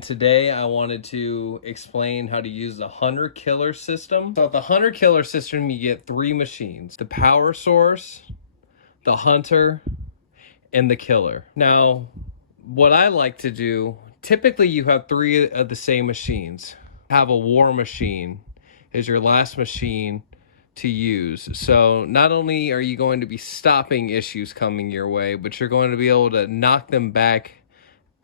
Today I wanted to explain how to use the Hunter Killer system. So with the Hunter Killer system, you get three machines: the power source, the hunter, and the killer. Now, what I like to do, typically you have three of the same machines. Have a war machine is your last machine to use. So not only are you going to be stopping issues coming your way, but you're going to be able to knock them back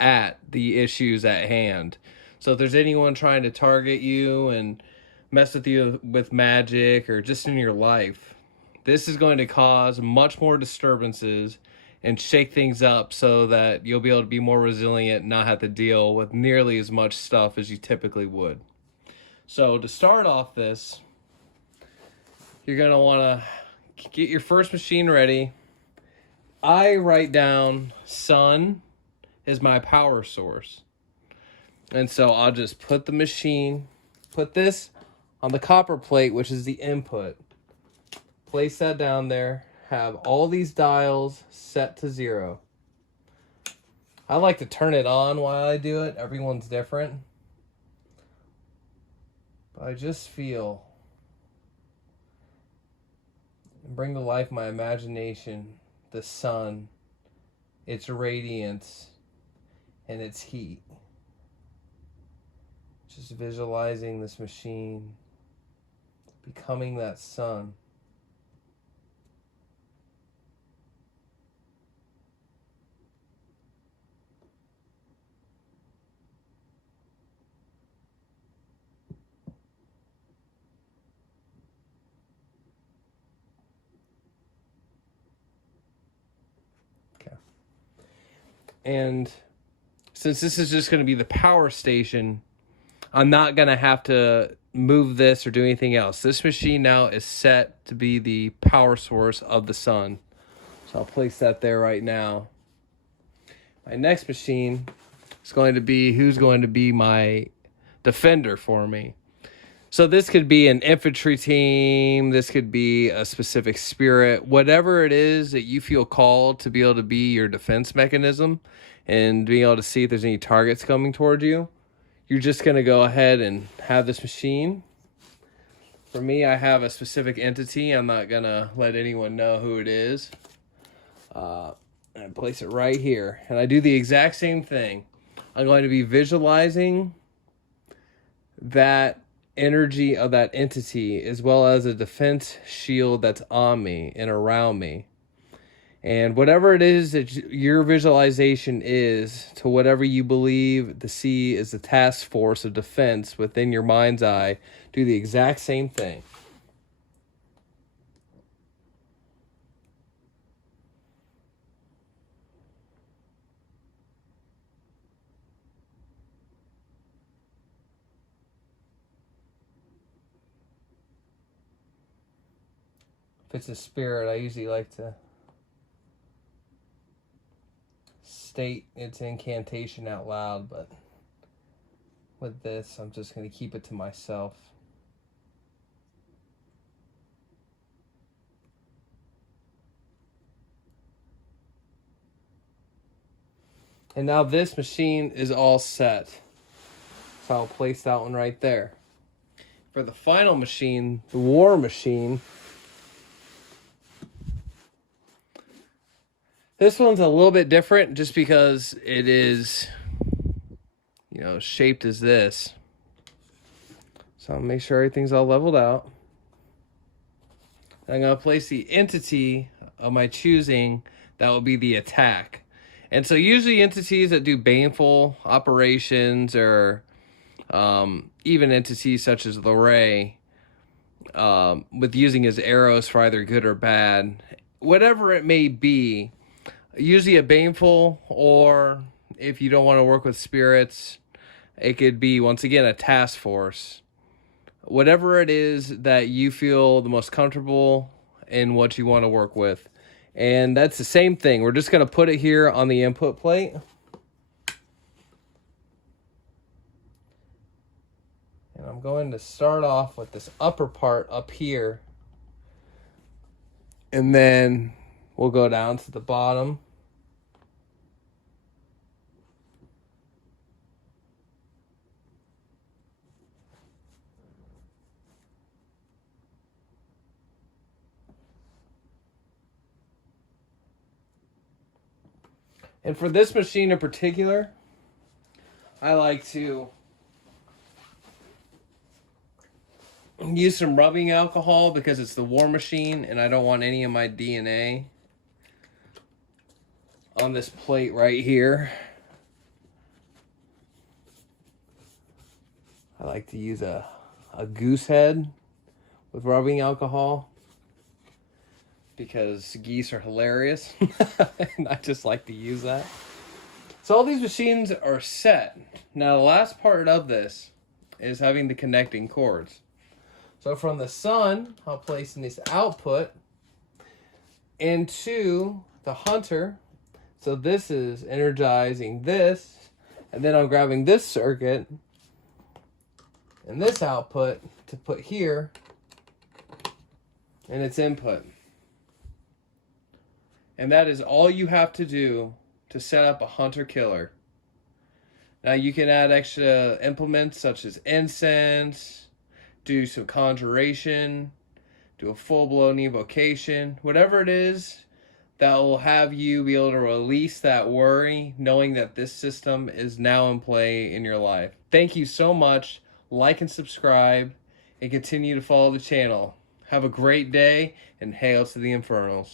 at the issues at hand. So if there's anyone trying to target you and mess with you with magic or just in your life, this is going to cause much more disturbances and shake things up so that you'll be able to be more resilient and not have to deal with nearly as much stuff as you typically would. So to start off this, you're going to want to get your first machine ready. I write down sun is my power source. And so I'll just put this on the copper plate, which is the input. Place that down there. Have all these dials set to 0. I like to turn it on while I do it. Everyone's different. But I just feel and bring to life my imagination, the sun, its radiance, and its heat. Just visualizing this machine becoming that sun. Okay. And since this is just going to be the power station, I'm not going to have to move this or do anything else. This machine now is set to be the power source of the sun. So I'll place that there right now. My next machine is going to be who's going to be my defender for me. So this could be an infantry team. This could be a specific spirit. Whatever it is that you feel called to be able to be your defense mechanism and being able to see if there's any targets coming toward you, you're just going to go ahead and have this machine. For me, I have a specific entity. I'm not going to let anyone know who it is. And I place it right here. And I do the exact same thing. I'm going to be visualizing that energy of that entity as well as a defense shield that's on me and around me. And whatever it is that your visualization is to whatever you believe the sea is the task force of defense within your mind's eye, do the exact same thing. If it's a spirit, I usually like to state its incantation out loud, but with this, I'm just going to keep it to myself. And now this machine is all set. So I'll place that one right there. For the final machine, the war machine, this one's a little bit different just because it is, shaped as this. So I'll make sure everything's all leveled out. I'm going to place the entity of my choosing that will be the attack. And so usually entities that do baneful operations or even entities such as the Ray, with using his arrows for either good or bad, whatever it may be, usually a baneful, or if you don't want to work with spirits, it could be, once again, a task force. Whatever it is that you feel the most comfortable in what you want to work with. And that's the same thing. We're just going to put it here on the input plate. And I'm going to start off with this upper part up here. And then we'll go down to the bottom. And for this machine in particular, I like to use some rubbing alcohol because it's the war machine and I don't want any of my DNA on this plate right here. I like to use a goose head with rubbing alcohol because geese are hilarious and I just like to use that. So all these machines are set. Now the last part of this is having the connecting cords. So from the sun, I'll place in this output into the hunter. So this is energizing this, and then I'm grabbing this circuit and this output to put here and its input. And that is all you have to do to set up a hunter killer. Now you can add extra implements such as incense, do some conjuration, do a full-blown evocation, whatever it is that will have you be able to release that worry, knowing that this system is now in play in your life. Thank you so much. Like and subscribe, and continue to follow the channel. Have a great day, and hail to the Infernals.